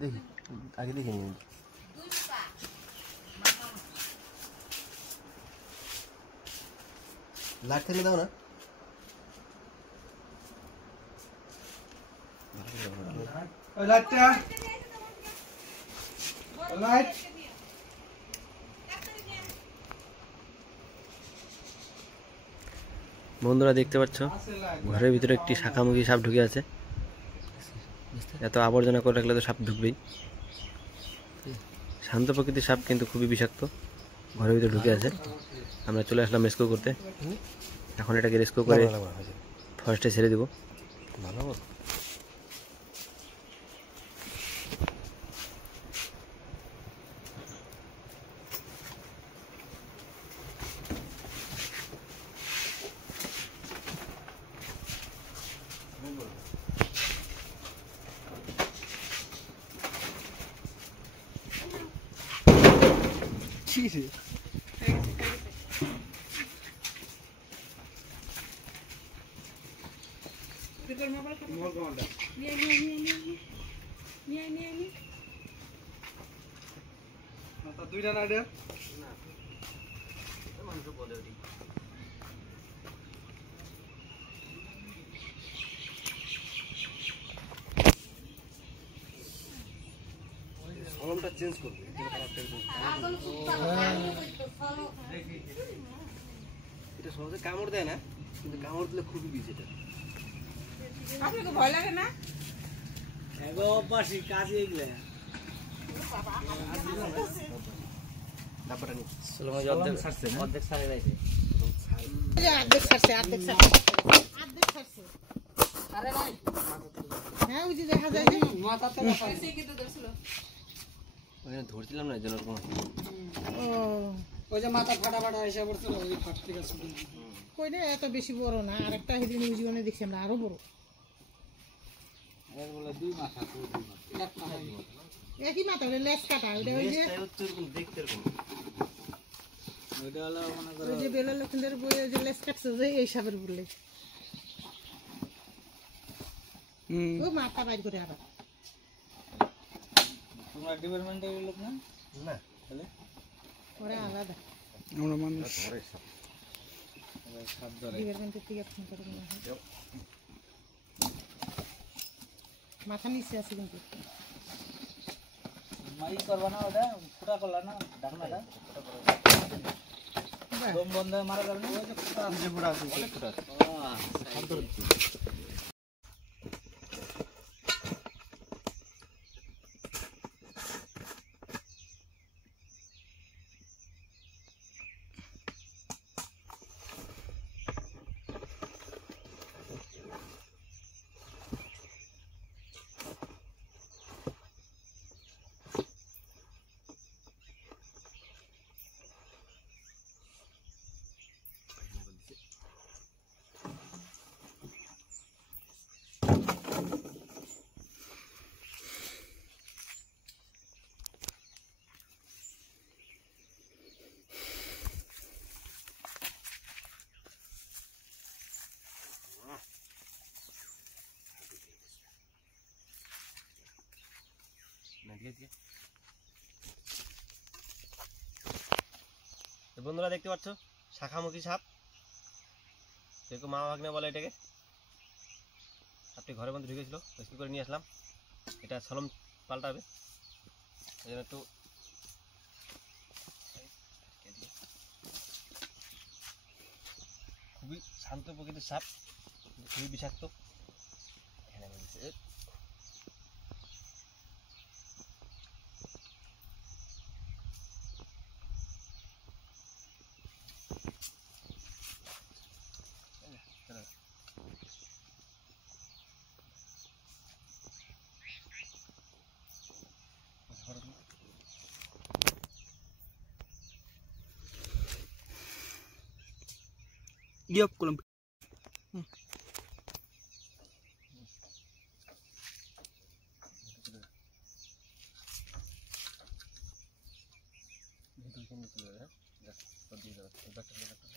দেখি আগে দেখে নিন। লাইট থাকলে দাও না। লাইটটা লাইট বন্ধুরা দেখতে পাচ্ছ ঘরের ভিতরে একটি শাঁখামুখী সাপ ঢুকে আছে। এত আবর্জনা করে রাখলে তো সাপ ঢুকবেই। শান্ত প্রকৃতির সাপ কিন্তু খুবই বিষাক্ত, ঘরের ভিতরে ঢুকে আছে। আমরা চলে আসলাম রেস্কিউ করতে। এখন এটাকে রেস্কিউ করে ফরেস্টে ছেড়ে দেবো। ভালো দুইটা না দে কলমটা চেঞ্জ করবে। এটা সহজে কামড় দেয় না, কিন্তু কামড় দিলে খুবই বিষ। এটা আপনাকে ভয় লাগে না? এগো অভ্যাসী কাজে এগুলা ডাব্বাটা নিয়ে অর্ধেক ছাড়ছে না অর্ধেক ছাড়ে রাখছে। অর্ধেক ছাড়ছে, অর্ধেক ছাড়ছে, অর্ধেক ছাড়ছে। আরে ভাই হ্যাঁ ওই যে দেখা যায় যে মাথাতে এসে কিন্তু ধরছিল। ওখানে ধরছিলাম না, জন্য কোনো ও ওই যে মাথা ফাটা ফাটা এসে পড়ছিল ওই ফাট থেকে শুরু কইলে এত বেশি বড় না, আরেকটা হেদিন ওই জীবনে দেখছি আমরা আরো বড়। এর বলে দুই মাথা দুই মাথা এক মাথা একই মাথা হলে লেজ কাটা, ওইটা ওই যে দেখতে এরকম। ওইটা হলো মনে করো ওই যে বেলা লক্ষিন্দের বই ওই যে লেজ কাটছে যে এই সাপের বললে ও মাথা বাইর করে আবার। তোমরা ডিপার্টমেন্টের লোক না না তাহলে ওরা আলাদা আমরা মানুষ ধরে সব। সাপ ধরে ডিপার্টমেন্টের থেকে ফোন করে মনে হয়। মাথা নিচে আছে কিন্তু মাই করবা না ওটা ফুটা করলা না ঢাকনাটা দম বন্ধ হয়ে মারা যাবে না ওই যে ফুটা আছে ফুটা আছে, ফুটা আছে। সাপ ধরে দিচ্ছি। বন্ধুরা দেখতে পাচ্ছ শাঁখামুখী সাপ, যেরকম মা ভাগ্নে বলে এটাকে। সাপটি ঘরের মধ্যে ঢুকেছিল, রেস্কিউ করে নিয়ে আসলাম। এটা সলম পাল্টাবে, এই জন্য একটু খুবই শান্ত প্রকৃতির সাপ, খুবই বিষাক্ত। এখানে Yep, kulam. ভিতরে